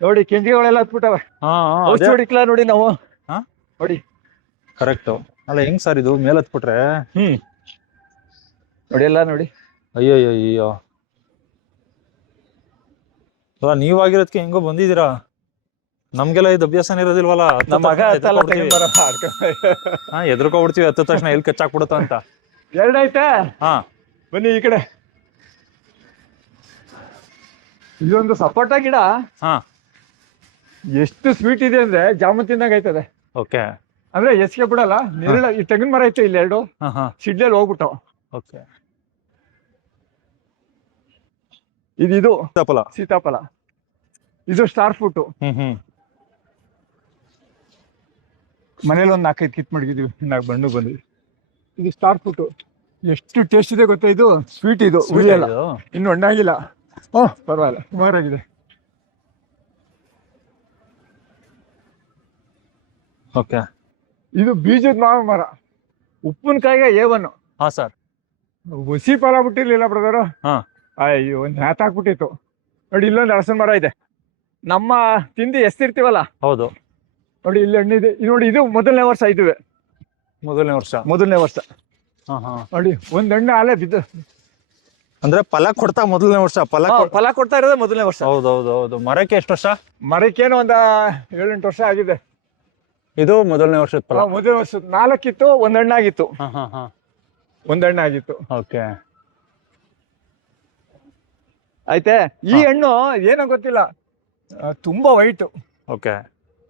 ನೋಡಿ ಕೆಂಜಿಗಳೆಲ್ಲ ಹತ್ಬಿಟ್ಟವೆ. ಔಷಧಿ ಹೊಡಿಕ್ಲಾ ನೋಡಿ ನಾವು. ನೋಡಿ ಕರೆಕ್ಟ್. ಅಲ್ಲ ಹೆಂಗ್ ಸರ್ ಇದು ಮೇಲೆ ಹತ್ಬಿಟ್ರೆ? ನೋಡಿ ಎಲ್ಲ ನೋಡಿ. ಅಯ್ಯೋ ಅಲ್ಲ ನೀವಾಗಿರೋದಕ್ಕೆ ಹೆಂಗೋ ಬಂದಿದ್ದೀರಾ. ನಮ್ಗೆಲ್ಲ ಇದು ಅಭ್ಯಾಸನೇ ಇರೋದಿಲ್ವಲ್ಲ. ನಮ್ಮ ಮಗ ಎದ್ರಕೋಬಿಡ್ತೀವಿ ಹತ್ತ ತಕ್ಷಣ ಎಲ್ಲಿ ಕಚ್ಚಾಕ್ಬಿಡುತ್ತ ಅಂತ. ಎರಡೈತೆ. ಬನ್ನಿ ಈ ಕಡೆ. ಇದೊಂದು ಸಪೋಟ ಗಿಡ. ಎಷ್ಟು ಸ್ವೀಟ್ ಇದೆ ಅಂದ್ರೆ ಜಾಮೂನ್ ತಿಂದಂಗ ಆಯ್ತದೆ. ಓಕೆ. ಅಂದ್ರೆ ಎಸ್ಗೆ ಬಿಡಲ್ಲ. ನೆರಳ ಈ ತೆಂಗಿನ ಮರ ಐತೆ ಇಲ್ಲಿ ಎರಡು. ಸಿಡ್ಲಲ್ಲಿ ಹೋಗ್ಬಿಟ್ಟು. ಓಕೆ. ಇದು ಸೀತಾಫಲ. ಇದು ಸ್ಟಾರ್ ಫ್ರೂಟ್. ಮನೇಲಿ ಒಂದು 4-5 ಕಿತ್ ಮಡಗಿದೀವಿ. 4 ಬಣ್ಣು ಬಂದಿವಿ. ಇದು ಸ್ಟಾರ್ ಫ್ರೂಟ್. ಎಷ್ಟು ಟೇಸ್ಟ್ ಇದೆ ಗೊತ್ತಾ? ಇದು ಸ್ವೀಟ್. ಇದು ಉಳಿಯಲ್ಲ, ಇನ್ನು ಹಣ್ಣಾಗಿಲ್ಲ. ಪರವಾಗಿಲ್ಲ, ಸುಮಾರಾಗಿದೆ. ಓಕೆ. ಇದು ಬೀಜದ ಮಾವಿನ ಮರ. ಉಪ್ಪಿನಕಾಯಿಗೆ ಏವನು. ಸರ್. ಹುಸಿ ಫಲ ಬಿಟ್ಟಿರ್ಲಿಲ್ಲ ಬ್ರದರ್. ಅಯ್ಯೋ, ಒಂದು ನ್ಯಾತ್ ಹಾಕ್ಬಿಟ್ಟಿತ್ತು ನೋಡಿ. ಇಲ್ಲೊಂದು ಹಲಸಿನ ಮರ ಇದೆ. ನಮ್ಮ ತಿಂದು ಎಸ್ತಿರ್ತೀವಲ್ಲ. ಹೌದು. ನೋಡಿ ಇಲ್ಲಿ ಹಣ್ಣಿದೆ ನೋಡಿ. ಇದು ಮೊದಲನೇ ವರ್ಷ. ಇದುವೆ ಮೊದಲನೇ ವರ್ಷ. ನೋಡಿ ಒಂದ್ ಹಣ್ಣು ಆಲೆ ಬಿದ್ದು. ಅಂದ್ರೆ ಫಲ ಕೊಡ್ತಾ ಮೊದಲನೇ ವರ್ಷ. ಫಲ ಕೊಡ್ತಾ ಇರೋದೇ ಮೊದಲನೇ ವರ್ಷ. ಹೌದು. ಮರಕ್ಕೆ ಎಷ್ಟು ವರ್ಷ? ಮರಕ್ಕೇನು ಒಂದ 7-8 ವರ್ಷ ಆಗಿದೆ. ಇದು ಮೊದಲನೇ ವರ್ಷದ ಫಲ. ಮೊದಲನೇ ವರ್ಷ 4 ಇತ್ತು. ಒಂದ್ ಹಣ್ಣಾಗಿತ್ತು. ಒಂದ್ ಹಣ್ಣಾಗಿತ್ತು. ಓಕೆ. ಆಯ್ತೆ. ಈ ಹಣ್ಣು ಏನೋ ಗೊತ್ತಿಲ್ಲ, ತುಂಬಾ ವೈಟ್. ಓಕೆ.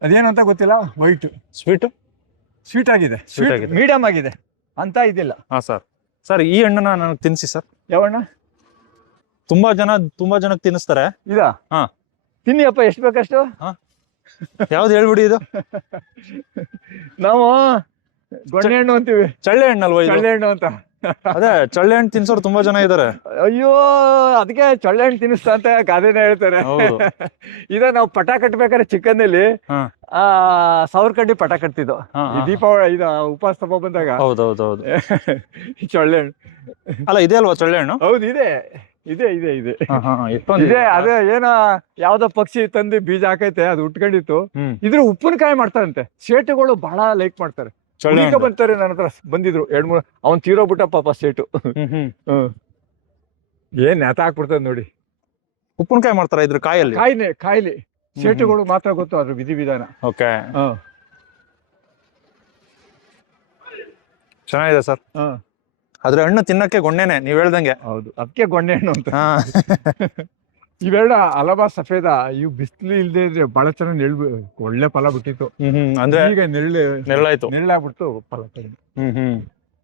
ಅದೇನಂತ ಗೊತ್ತಿಲ್ಲ. ವೈಟ್ ಸ್ವೀಟ್ ಆಗಿದೆ. ಮೀಡಿಯಂ ಆಗಿದೆ ಅಂತ ಇದಿಲ್ಲ. ಸರ್ ಈ ಹಣ್ಣನ್ನ ನನಗೆ ತಿನ್ಸಿ ಸರ್. ಯಾವ ಹಣ್ಣ? ತುಂಬಾ ಜನಕ್ಕೆ ತಿನ್ನಿಸ್ತಾರೆ. ಇದಾ? ತಿನ್ನಿಯಪ್ಪ, ಎಷ್ಟು ಬೇಕಷ್ಟು. ಯಾವ್ದು ಹೇಳ್ಬಿಡಿ. ಇದು ನಾವು ಗೊಣ್ಣೆ ಹಣ್ಣು ಅಂತೀವಿ. ಚಳ್ಳೆ ಹಣ್ಣಲ್ವಾ? ಚಳ್ಳೆ ಹಣ್ಣು ಅಂತ. ಅದೇ ಚಳ್ಳೆ ಹಣ್ಣು ತಿನ್ಸೋರು ತುಂಬಾ ಜನ ಇದಾರೆ. ಅಯ್ಯೋ, ಅದಕ್ಕೆ ಚಳ್ಳೆ ಹಣ್ಣು ತಿನ್ನಿಸ್ತಾ ಅಂತ ಗಾದೆನ ಹೇಳ್ತಾರೆ. ಇದ ನಾವು ಪಟ ಕಟ್ಬೇಕಾದ್ರೆ ಚಿಕ್ಕಂದಲ್ಲಿ ಸಾವಿರ ಪಟ ಕಟ್ತಿದ್ದು. ದೀಪಾವಳಿ ಇದು ಉಪವಾಸ ತಪ್ಪ ಬಂದಾಗ. ಹೌದೌದು. ಚಳ್ಳೆ ಹಣ್ಣು ಅಲ್ಲ ಇದೆ ಅಲ್ವಾ ಚಳ್ಳೆ ಹಣ್ಣು? ಹೌದು, ಇದೆ. ಅದೇ ಏನೋ ಯಾವ್ದೋ ಪಕ್ಷಿ ತಂದು ಬೀಜ ಹಾಕೈತೆ, ಅದು ಉಟ್ಕೊಂಡಿತ್ತು. ಇದ್ರ ಉಪ್ಪಿನಕಾಯಿ ಮಾಡ್ತಾರಂತೆ. ಸೇಟುಗಳು ಬಹಳ ಲೈಕ್ ಮಾಡ್ತಾರೆ. ಬಂತಾರೆ ನನ್ನ ಹತ್ರ ಬಂದಿದ್ರು 2-3. ಅವ್ನ್ ತೀರೋಗ್ಬಿಟ್ಟ ಪಾಪ ಸೇಟು. ಏನ್ ನೆತ ಹಾಕ್ಬಿಡ್ತದ ನೋಡಿ. ಉಪ್ಪಿನಕಾಯಿ ಮಾಡ್ತಾರ ಇದ್ರ ಕಾಯಿಲೆ ಸೇಟುಗಳು ಮಾತ್ರ ಗೊತ್ತು ಅದ್ರ ವಿಧಾನ. ಓಕೆ. ಚೆನ್ನಾಗಿದೆ ಸರ್. ಅದ್ರ ಹಣ್ಣು ತಿನ್ನಕ್ಕೆ ಗೊಣ್ಣೆನೆ ನೀವ್ ಹೇಳ್ದಂಗೆ. ಹೌದು, ಅದಕ್ಕೆ ಗೊಣ್ಣೆ ಹಣ್ಣು ಅಂತ. ಇವೆರಡ ಅಲಬಾ ಸಫೇದ. ಇವು ಬಿಸಿಲು ಇಲ್ದೇ ಇದ್ರೆ ಬಹಳ ಚೆನ್ನಾಗಿ ಒಳ್ಳೆ ಫಲ ಬಿಟ್ಟಿತ್ತು. ಅಂದ್ರೆ ಈಗ ನೆರಳಾಗ್ಬಿಡ್ತು ಫಲ ಕಡಿಮೆ.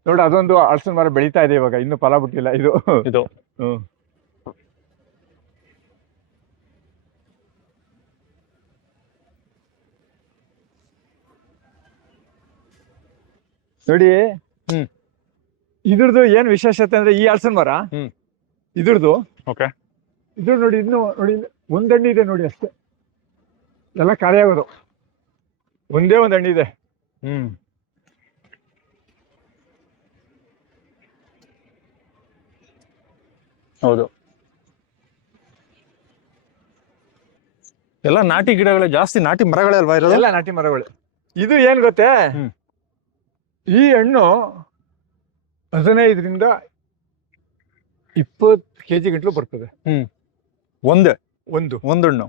ನೋಡಿ, ಅದೊಂದು ಹಲಸಿನ ಮರ ಬೆಳೀತಾ ಇದೆ ಇವಾಗ. ಇನ್ನು ಫಲ ಬಿಟ್ಟಿಲ್ಲ ಇದು. ನೋಡಿ, ಇದ್ರದ್ದು ಏನ್ ವಿಶೇಷತೆ ಅಂದ್ರೆ, ಈ ಹಲಸಿನ ಮರ ಇದ್ರದ್ದು. ಓಕೆ. ಇದ್ರ ನೋಡಿ, ಇನ್ನು ನೋಡಿ, ಒಂದ್ ಹಣ್ಣು ಇದೆ ನೋಡಿ ಅಷ್ಟೇ. ಎಲ್ಲ ಖಾಲಿ ಆಗೋದು. ಒಂದೇ ಒಂದ್ ಹಣ್ಣಿದೆ. ಹೌದು. ಎಲ್ಲ ನಾಟಿ ಗಿಡಗಳೇ ಜಾಸ್ತಿ. ನಾಟಿ ಮರಗಳೇ ಅಲ್ವಾ ಇರೋದು? ಎಲ್ಲ ನಾಟಿ ಮರಗಳು. ಇದು ಏನ್ ಗೊತ್ತೇ, ಈ ಹಣ್ಣು 15ರಿಂದ 20 kg ಗಂಟ್ಲು ಬರ್ತದೆ. ಒಂದು ಹಣ್ಣು.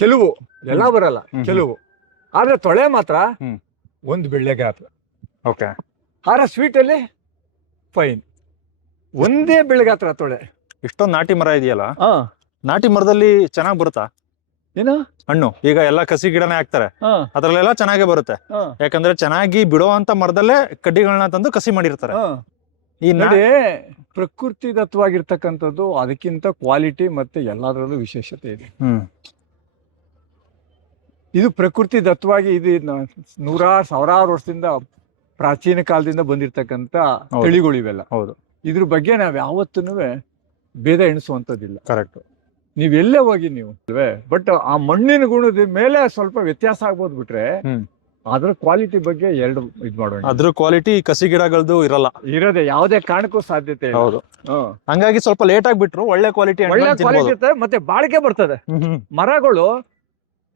ಕೆಲವು ಎಲ್ಲ ಬರಲ್ಲ, ಕೆಲವು. ಆದ್ರೆ ತೊಳೆ ಮಾತ್ರ ಒಂದು ಬೆಳ್ಳೆ ಗಾತ್ರ. ಓಕೆ. ಆದ್ರೆ ಸ್ವೀಟ್ ಅಲ್ಲಿ ಫೈನ್. ಒಂದೇ ಬೆಳೆಗಾತ್ರ ತೊಳೆ. ಇಷ್ಟೊಂದು ನಾಟಿ ಮರ ಇದೆಯಲ್ಲ, ನಾಟಿ ಮರದಲ್ಲಿ ಚೆನ್ನಾಗಿ ಬರುತ್ತಾ ಏನು ಹಣ್ಣು? ಈಗ ಎಲ್ಲ ಕಸಿ ಗಿಡನೇ ಹಾಕ್ತಾರೆ, ಅದ್ರಲ್ಲೆಲ್ಲ ಚೆನ್ನಾಗೇ ಬರುತ್ತೆ. ಯಾಕಂದ್ರೆ ಚೆನ್ನಾಗಿ ಬಿಡುವಂತ ಮರದಲ್ಲೇ ಕಡ್ಡಿಗಳನ್ನ ತಂದು ಕಸಿ ಮಾಡಿರ್ತಾರೆ. ಈ ನೋಡಿ, ಪ್ರಕೃತಿ ದತ್ತವಾಗಿರ್ತಕ್ಕಂಥದ್ದು ಅದಕ್ಕಿಂತ ಕ್ವಾಲಿಟಿ ಮತ್ತೆ ಎಲ್ಲದರಲ್ಲೂ ವಿಶೇಷತೆ ಇದೆ. ಇದು ಪ್ರಕೃತಿ ದತ್ತವಾಗಿ ಇದು 100,000 ವರ್ಷದಿಂದ ಪ್ರಾಚೀನ ಕಾಲದಿಂದ ಬಂದಿರತಕ್ಕಂತ ತಳಿಗಳು ಇವೆಲ್ಲ. ಹೌದು. ಇದ್ರ ಬಗ್ಗೆ ನಾವ್ ಯಾವತ್ತೂ ಭೇದ ಎಣಿಸುವಂತದ್ದಿಲ್ಲ. ಕರೆಕ್ಟ್. ನೀವ್ ಎಲ್ಲೇ ಹೋಗಿ ನೀವು, ಬಟ್ ಆ ಮಣ್ಣಿನ ಗುಣದ ಮೇಲೆ ಸ್ವಲ್ಪ ವ್ಯತ್ಯಾಸ ಆಗ್ಬೋದು ಬಿಟ್ರೆ ಅದ್ರ ಕ್ವಾಲಿಟಿ ಬಗ್ಗೆ ಎರಡು ಇದ್ ಮಾಡೋಣ. ಅದ್ರ ಕ್ವಾಲಿಟಿ ಕಸಿ ಗಿಡಗಳದ್ದು ಇರೋದೇ ಯಾವುದೇ ಕಾರಣಕ್ಕೂ ಸಾಧ್ಯತೆ ಇಲ್ಲ. ಹೌದು. ಹಂಗಾಗಿ ಸ್ವಲ್ಪ ಲೇಟ್ ಆಗಿಬಿಟ್ರು ಒಳ್ಳೆ ಕ್ವಾಲಿಟಿ ಇರ್ತದೆ, ಮತ್ತೆ ಬಾಳಿಕೆ ಬರ್ತದೆ. ಮರಗಳು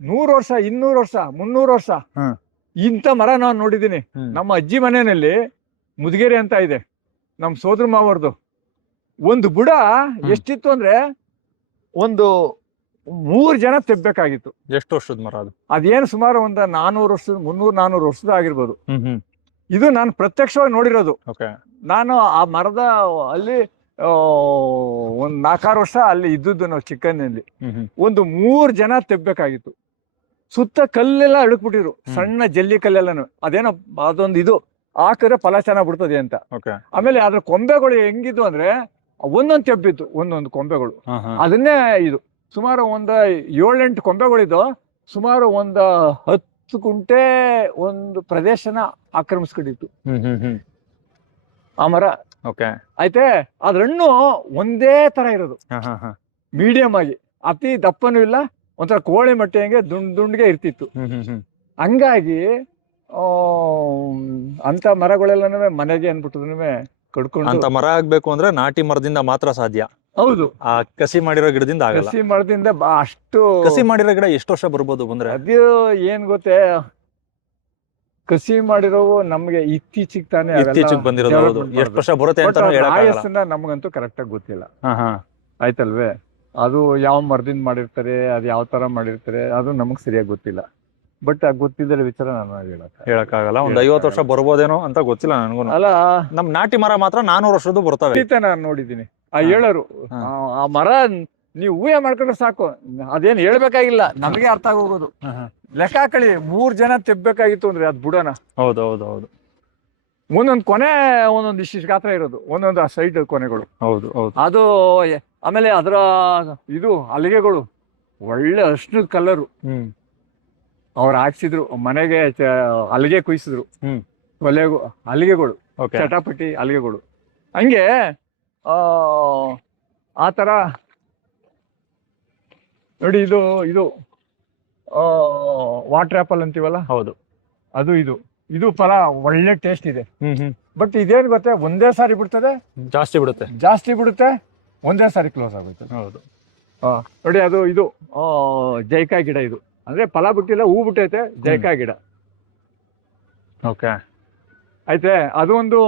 100 ವರ್ಷ 200 ವರ್ಷ 300 ವರ್ಷ ಹ್ಮ್. ಇಂಥ ಮರ ನಾನು ನೋಡಿದ್ದೀನಿ. ನಮ್ಮ ಅಜ್ಜಿ ಮನೆಯಲ್ಲಿ ಮುದ್ಗೇರಿ ಅಂತ ಇದೆ, ನಮ್ಮ ಸೋದರ ಮಾವರ್ದು. ಒಂದು ಬುಡ ಎಷ್ಟಿತ್ತು ಅಂದ್ರೆ ಒಂದು 3 ಜನ ತೆಗ್ಬೇಕಾಗಿತ್ತು. ಎಷ್ಟು ವರ್ಷದ ಮರ ಅದು? ಅದೇನು ಸುಮಾರು ಒಂದು 400 ವರ್ಷದ 300-400 ವರ್ಷದ ಆಗಿರ್ಬೋದು. ಇದು ನಾನು ಪ್ರತ್ಯಕ್ಷವಾಗಿ ನೋಡಿರೋದು. ನಾನು ಆ ಮರದ ಅಲ್ಲಿ ಒಂದ್ 4-6 ವರ್ಷ ಅಲ್ಲಿ ಇದ್ದದ್ದು ನಾವು ಚಿಕ್ಕಂದಿನಲ್ಲಿ. ಒಂದು 3 ಜನ ತೆಗ್ಬೇಕಾಗಿತ್ತು. ಸುತ್ತ ಕಲ್ಲೆಲ್ಲ ಅಳುಕ್ಬಿಟ್ಟಿರು, ಸಣ್ಣ ಜಲ್ಲಿ ಕಲ್ಲೆಲ್ಲನು. ಅದೇನೋ ಅದೊಂದು ಇದು ಹಾಕಿದ್ರೆ ಫಲ ಚೆನ್ನಾಗ್ ಬಿಡ್ತದೆ ಅಂತ. ಆಮೇಲೆ ಅದ್ರ ಕೊಂಬೆಗಳು ಹೆಂಗಿದ್ವು ಅಂದ್ರೆ ಒಂದೊಂದು ತೆಬ್ಬಿತ್ತು, ಒಂದೊಂದು ಕೊಂಬೆಗಳು. ಅದನ್ನೇ ಇದು ಸುಮಾರು ಒಂದು 7-8 ಕೊಂಬೆಗಳಿದ್ದು, ಸುಮಾರು ಒಂದು 10 ಗುಂಟೆ ಒಂದು ಪ್ರದೇಶನ ಆಕ್ರಮಿಸ್ಕೊಂಡಿತ್ತು ಆ ಮರ. ಆಯ್ತೆ, ಅದ್ರ ಹಣ್ಣು ಒಂದೇ ತರ ಇರೋದು, ಮೀಡಿಯಂ ಆಗಿ, ಅತಿ ದಪ್ಪನೂ ಇಲ್ಲ, ಒಂಥರ ಕೋಳಿ ಮೊಟ್ಟೆ ಹಂಗೆ ದುಂಡ್ಗೆ ಇರ್ತಿತ್ತು. ಹಂಗಾಗಿ ಅಂತ ಮರಗಳೆಲ್ಲ ಮನೆಗೆ ಅನ್ಬಿಟ್ಟಿದ್ನು ಕಡ್ಕೊಂಡು. ಅಂತ ಮರ ಆಗ್ಬೇಕು ಅಂದ್ರೆ ನಾಟಿ ಮರದಿಂದ ಮಾತ್ರ ಸಾಧ್ಯ. ಹೌದು, ಆ ಕಸಿ ಮಾಡಿರೋ ಗಿಡದಿಂದ ಆಗಲ್ಲ. ಕಸಿ ಮರದಿಂದ ಅಷ್ಟು ಕಸಿ ಮಾಡಿರೋ ಗಿಡ ಎಷ್ಟು ವರ್ಷ ಬರ್ಬೋದು ಬಂದ್ರೆ? ಅದು ಏನ್ ಗೊತ್ತೇ, ಕಸಿ ಮಾಡಿರೋವು ನಮ್ಗೆ ಇತ್ತೀಚಿಗೆ ತಾನೇ ಇತ್ತೀಚಿಗೆ ಬಂದಿರೋದು. ಎಷ್ಟು ವರ್ಷ ಬರುತ್ತೆ ಅಂತ ಆಯಸ್ಸನ್ನ ನಮ್ಗಂತೂ ಕರೆಕ್ಟ್ ಆಗಿ ಗೊತ್ತಿಲ್ಲ. ಆಯ್ತಲ್ವೇ, ಅದು ಯಾವ ಮರದಿಂದ ಮಾಡಿರ್ತಾರೆ, ಅದು ಯಾವ ತರ ಮಾಡಿರ್ತಾರೆ, ಅದು ನಮಗ್ ಸರಿಯಾಗಿ ಗೊತ್ತಿಲ್ಲ. ಬಟ್ ಗೊತ್ತಿದ್ದರೆ ವಿಚಾರ ನಾನು ಹೇಳಕ್ಕಾಗಲ್ಲ. ಒಂದ್ 50 ವರ್ಷ ಬರ್ಬೋದೇನೋ ಅಂತ ಗೊತ್ತಿಲ್ಲ ನನಗೂ. ಅಲ್ಲ, ನಮ್ ನಾಟಿ ಮರ ಮಾತ್ರ 400 ವರ್ಷದ್ದು ಬರ್ತವೆ. ನಾನು ನೋಡಿದ್ದೀನಿ. ಆ ಹೇಳೋರು ಆ ಮರ ನೀವು ಊಹೆ ಮಾಡ್ಕೊಂಡ್ರೆ ಸಾಕು, ಅದೇನ್ ಹೇಳ್ಬೇಕಾಗಿಲ್ಲ, ನಮಗೆ ಅರ್ಥ ಆಗೋಗೋದು. ಲೆಕ್ಕ ಹಾಕಳಿ, 3 ಜನ ತೆಗ್ಬೇಕಾಗಿತ್ತು ಅಂದ್ರೆ ಅದ್ ಬುಡನ. ಹೌದು. ಒಂದೊಂದು ಕೊನೆ ಒಂದೊಂದು ಇಷ್ಟು ಗಾತ್ರ ಇರೋದು, ಒಂದೊಂದು ಸೈಡ್ ಕೊನೆಗಳು. ಹೌದು. ಅದು ಆಮೇಲೆ ಅದರ ಇದು ಹಲಿಗೆಗಳು ಒಳ್ಳೆ ಅರ್ಶಿನದ ಕಲರು. ಅವ್ರು ಹಾಕ್ಸಿದ್ರು ಮನೆಗೆ, ಹಲಿಗೆ ಕುಯ್ಸಿದ್ರು, ಕೊಲೆಗೂ ಹಲಿಗೆಗಳು, ಚಟಾಪಟಿ ಹಲಿಗೆಗಳು. ಹಂಗೆ ಆ ತರ ನೋಡಿ. ಇದು ವಾಟರ್ ಆಪಲ್ ಅಂತೀವಲ್ಲ, ಹೌದು, ಅದು ಇದು ಫಲ ಒಳ್ಳೆ ಟೇಸ್ಟ್ ಇದೆ. ಬಟ್ ಇದೇನ್ ಗೊತ್ತೇ, ಒಂದೇ ಸಾರಿ ಬಿಡ್ತದೆ, ಜಾಸ್ತಿ ಬಿಡುತ್ತೆ, ಒಂದೇ ಸಾರಿ ಕ್ಲೋಸ್ ಆಗುತ್ತೆ. ಹೌದು. ನೋಡಿ, ಇದು ಜೈಕಾಯಿ ಗಿಡ. ಇದು ಅಂದ್ರೆ ಫಲ ಬಿಟ್ಟಿಲ್ಲ, ಹೂ ಬಿಟ್ಟೈತೆ, ಜೈಕಾಯಿ ಗಿಡ. ಆಯ್ತೆ, ಅದು ಒಂದು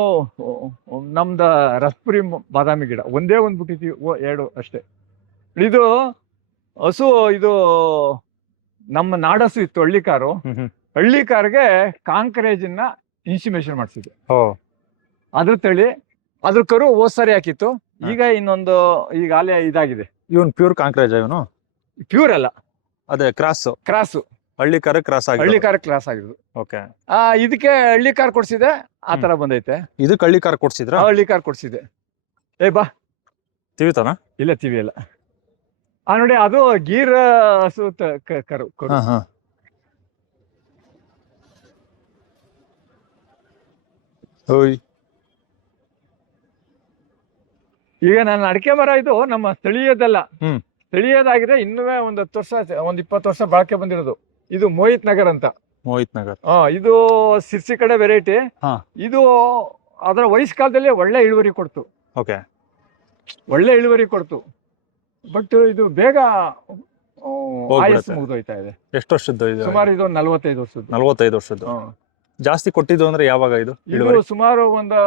ನಮ್ದ ರಸ್ಪುರಿ ಬಾದಾಮಿ ಗಿಡ. ಒಂದೇ ಒಂದು ಬಿಟ್ಟಿದ್ದೀವಿ, 2 ಅಷ್ಟೇ. ಇದು ಹಸು, ಇದು ನಮ್ಮ ನಾಡಸು ಇತ್ತು, ಹಳ್ಳಿಕಾರ್ಗೆ ಕಾಂಕರೇಜನ್ನ ಇನ್ಸಿಮೇಷನ್ ಮಾಡಿಸಿದ್ದೆ. ಅದ್ರ ತಳಿ, ಅದ್ರ ಕರು ಹೋದ್ ಸರಿ ಹಾಕಿತ್ತು. ಈಗ ಇನ್ನೊಂದು ಈಗ ಅಲ್ಲೇ ಇದಾಗಿದೆ. ಇವನ್ ಪ್ಯೂರ್ ಕಾಂಕ್ರೇಜ್? ಇವನು ಪ್ಯೂರ್ ಅಲ್ಲ, ಅದೇ ಕ್ರಾಸ್ ಹಳ್ಳಿಕಾರ ಕ್ರಾಸ್ ಆಗಿರೋದು. ಇದಕ್ಕೆ ಹಳ್ಳಿಕಾರ್ ಕೊಡ್ಸಿದೆ, ಆ ತರ ಬಂದೈತೆ. ಇದಕ್ಕೆ ಹಳ್ಳಿಕಾರ ಕೊಡ್ಸಿದ್ರ? ಹಳ್ಳಿಕಾರ್ ಕೊಡ್ಸಿದೆ. ಬಾ, ತಿವಿತಾನ? ಇಲ್ಲ, ತಿವಿ ಅಲ್ಲ. ನೋಡಿ, ಅದು ಗೀರ್ ಹಸು ಕರು. ಈಗ ನನ್ನ ಅಡಿಕೆ ಮರ ಇದು ನಮ್ಮ ಸ್ಥಳೀಯದಲ್ಲ. ಸ್ಥಳೀಯದಾಗಿದೆ, ಇನ್ನೂ ಒಂದು 10 ವರ್ಷ, ಒಂದು 20 ವರ್ಷ ಬಾಳ್ಕೆ ಬಂದಿರೋದು. ಇದು ಮೋಹಿತ್ ನಗರ್ ಅಂತ. ಇದು ಸಿರ್ಸಿ ಕಡೆ ವೆರೈಟಿ. ಇದು ಅದರ ವಯಸ್ಕಾಲದಲ್ಲಿ ಒಳ್ಳೆ ಇಳುವರಿ ಕೊಡ್ತು. ಬಟ್ ಇದು ಬೇಗ ಆಯಸ್ಸು ಮುಗಿದೋಯ್ತಾ ಇದೆ. ಎಷ್ಟು ವರ್ಷದ್ದು? ಸುಮಾರು ಇದು 45 ವರ್ಷದ್ದು. ಜಾಸ್ತಿ ಕೊಟ್ಟಿದ್ದು ಅಂದ್ರೆ ಯಾವಾಗ? ಇದು ಸುಮಾರು ಒಂದು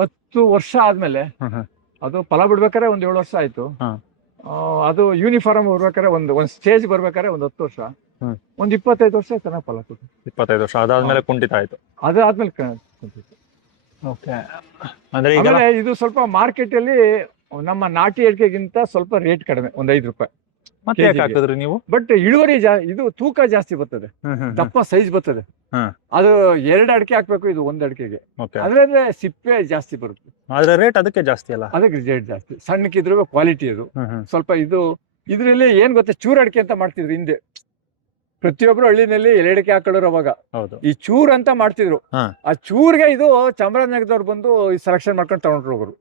10 ವರ್ಷ ಆದ್ಮೇಲೆ. ಅದು ಫಲ ಬಿಡ್ಬೇಕಾದ್ರೆ ಒಂದ್ 7 ವರ್ಷ ಆಯ್ತು. ಅದು ಯೂನಿಫಾರ್ಮ್ ಬರ್ಬೇಕಾದ್ರೆ ಒಂದು ಸ್ಟೇಜ್ ಬರ್ಬೇಕಾದ್ರೆ ಒಂದು 10 ವರ್ಷ, ಒಂದು 25 ವರ್ಷ ಚೆನ್ನಾಗಿ ಫಲ ಕೊಟ್ಟು. 25 ವರ್ಷ ಅದಾದ್ಮೇಲೆ ಕುಂಠಿತ ಆಯ್ತು. ಅದಾದ್ಮೇಲೆ ಅಂದ್ರೆ ಇದು ಸ್ವಲ್ಪ ಮಾರ್ಕೆಟ್ ಅಲ್ಲಿ ನಮ್ಮ ನಾಟಿ ಅಡಿಕೆಗಿಂತ ಸ್ವಲ್ಪ ರೇಟ್ ಕಡಿಮೆ, ಒಂದು 5 ರೂಪಾಯಿ. ಮತ್ತೆ ಯಾಕೆ ಹಾಕಿದ್ರಿ ನೀವು? ಬಟ್ ಇಳುವರಿ ಇದು ತೂಕ ಜಾಸ್ತಿ ಬರ್ತದೆ, ದಪ್ಪ ಸೈಜ್ ಬರ್ತದೆ. ಅದು 2 ಅಡಿಕೆ ಹಾಕ್ಬೇಕು, ಇದು 1 ಅಡಿಕೆಗೆ. ಅದ್ರಲ್ಲಿ ಸಿಪ್ಪೆ ಜಾಸ್ತಿ ಬರುತ್ತೆ, ಆದ್ರೆ ರೇಟ್ ಅದಕ್ಕೆ ಜಾಸ್ತಿ ಅಲ್ಲ? ಅದಕ್ಕೆ ರೇಟ್ ಜಾಸ್ತಿ. ಸಣ್ಣಕ್ಕಿದ್ರು ಕ್ವಾಲಿಟಿ ಅದು ಸ್ವಲ್ಪ. ಇದ್ರಲ್ಲಿ ಏನ್ ಗೊತ್ತಾ, ಚೂರ್ ಅಡಿಕೆ ಅಂತ ಮಾಡ್ತಿದ್ರು ಹಿಂದೆ. ಪ್ರತಿಯೊಬ್ರು ಹಳ್ಳಿನಲ್ಲಿ ಎಲೆಡಿಕೆ ಹಾಕೊಳ್ಳೋರು ಅವಾಗ. ಈ ಚೂರ್ ಅಂತ ಮಾಡ್ತಿದ್ರು. ಆ ಚೂರ್ಗೆ ಇದು ಚಾಮರಾಜನಗರದವ್ರು ಬಂದು ಸೆಲೆಕ್ಷನ್ ಮಾಡ್ಕೊಂಡು ತಗೊಂಡ್ರು ಹೋಗೋರು.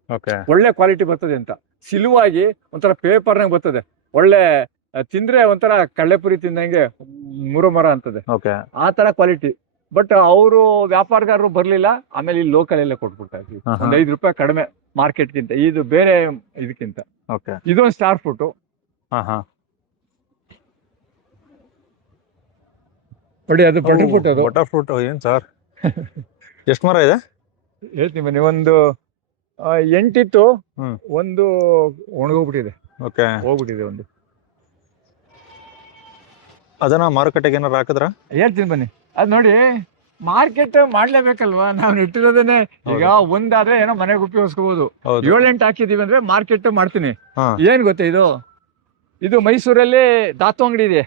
ಒಳ್ಳೆ ಕ್ವಾಲಿಟಿ ಬರ್ತದೆ ಅಂತ, ಸಿಲುವಾಗಿ ಒಂಥರ ಪೇಪರ್ನಾಗ ಬರ್ತದೆ. ಒಳ್ಳೆ ತಿಂದ್ರೆ ಒಂಥರ ಕಳ್ಳೆಪುರಿ ತಿಂದಂಗೆ ಮುರಮರ ಅಂತದೆ, ಆ ತರ ಕ್ವಾಲಿಟಿ. ಬಟ್ ಅವರು ವ್ಯಾಪಾರಗಾರರು ಬರ್ಲಿಲ್ಲ. ಆಮೇಲೆ ಇಲ್ಲಿ ಲೋಕಲ್ ಎಲ್ಲ ಕೊಟ್ಬಿಡ್ತಾ ಇದ್ವಿ, ಒಂದ್ 5 ರೂಪಾಯಿ ಕಡಿಮೆ ಮಾರ್ಕೆಟ್ಗಿಂತ. ಇದು ಬೇರೆ ಇದಕ್ಕಿಂತ. ಇದೊಂದು ಸ್ಟಾರ್ ಫ್ರೂಟ್. ನೋಡಿ ಅದು ಬಟರ್ ಫ್ರೂಟ್ ಅದು. ಬಟರ್ ಫ್ರೂಟ್ ಏನ್ ಸರ್? ಎಷ್ಟು ಮರ ಇದೆ? ಹೇಳ್ತೀನಿ ಬನ್ನಿ. ಒಂದು 8 ಇತ್ತು, ಒಂದು ಒಣಗೋಗ್ಬಿಟ್ಟಿದೆ. ಓಕೆ, ಹೋಗ್ಬಿಟ್ಟಿದೆ ಒಂದು. ಅದನ್ನ ಮಾರುಕಟ್ಟೆಗೆ ಏನಾರು ಹಾಕಿದ್ರ? ಹೇಳ್ತೀನಿ ಬನ್ನಿ. ಅದ್ ನೋಡಿ, ಮಾರ್ಕೆಟ್ ಮಾಡ್ಲೇಬೇಕಲ್ವಾ, ನಾವು ನೆಟ್ಟಿರೋದೇನೆ. ಈಗ ಒಂದಾದ್ರೆ ಏನೋ ಮನೆಗೆ ಉಪಯೋಗಿಸ್ಕೋಬಹುದು. 7-8 ಹಾಕಿದೀವಿ ಅಂದ್ರೆ ಮಾರ್ಕೆಟ್ ಮಾಡ್ತೀನಿ. ಏನ್ ಗೊತ್ತಾ, ಇದು ಮೈಸೂರಲ್ಲಿ ದಾತು ಅಂಗಡಿ ಇದೆ,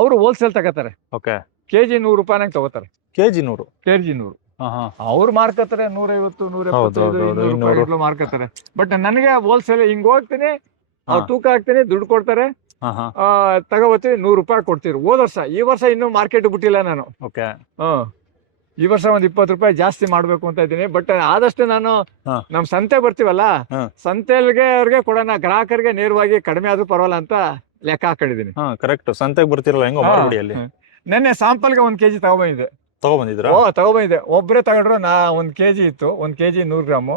ಅವರು ಹೋಲ್ಸೇಲ್ ತಗೋತಾರೆ. ಕೆಜಿ 100 ರೂಪಾಯಿನಾಗ ತಗೋತಾರೆ. ಕೆಜಿ 100 ಅವ್ರು ಮಾರ್ಕತ್ತಾರೆ 150, 175, 200 ಮಾರ್ಕತ್ತಾರೆ. ಬಟ್ ನನಗೆ ಹೋಲ್ಸೇಲ್ ಹಿಂಗ್ ಹೋಗ್ತೀನಿ, ಅವ್ರು ತೂಕ ಹಾಕ್ತೀನಿ, ದುಡ್ಡು ಕೊಡ್ತಾರೆ, ತಗೋಬತ್ತೀವಿ, 100 ರೂಪಾಯಿ ಕೊಡ್ತೀವಿ. ಈ ವರ್ಷ ಇನ್ನೂ ಮಾರ್ಕೆಟ್ ಬಿಟ್ಟಿಲ್ಲ ನಾನು. ಈ ವರ್ಷ ಒಂದ್ 20 ರೂಪಾಯಿ ಜಾಸ್ತಿ ಮಾಡ್ಬೇಕು ಅಂತ ಇದ್ದೀನಿ. ಬಟ್ ಆದಷ್ಟು ನಾನು ನಮ್ ಸಂತೆ ಬರ್ತೀವಲ್ಲ, ಸಂತೆಗೆ ಅವ್ರಿಗೆ ಕೊಡೋಣ, ಗ್ರಾಹಕರಿಗೆ ನೇರವಾಗಿ ಕಡಿಮೆ ಆದ್ರೂ ಪರವಾಗಿಲ್ಲ ಅಂತ ಲೆಕ್ಕ ಹಾಕೊಂಡಿದೀನಿ. ಕರೆಕ್ಟ್. ಸಂತೆಗೆ ಬರ್ತಿರಲ್ಲ, ಹೆಂಗೋ ಮಾರ್ಬಿಡಿಯಲ್ಲಿ. ನೆನ್ನೆ ಸ್ಯಾಂಪಲ್ಗೆ 1 ಕೆಜಿ ತಗೊಬಂದಿದ್ದೆ. ತಗೊಬಂದಿದ್ದೆ. ಒಬ್ಬರೇ ತಗೊಂಡ್ರು. 1 ಕೆಜಿ ಇತ್ತು, 1 ಕೆಜಿ 100 ಗ್ರಾಮು.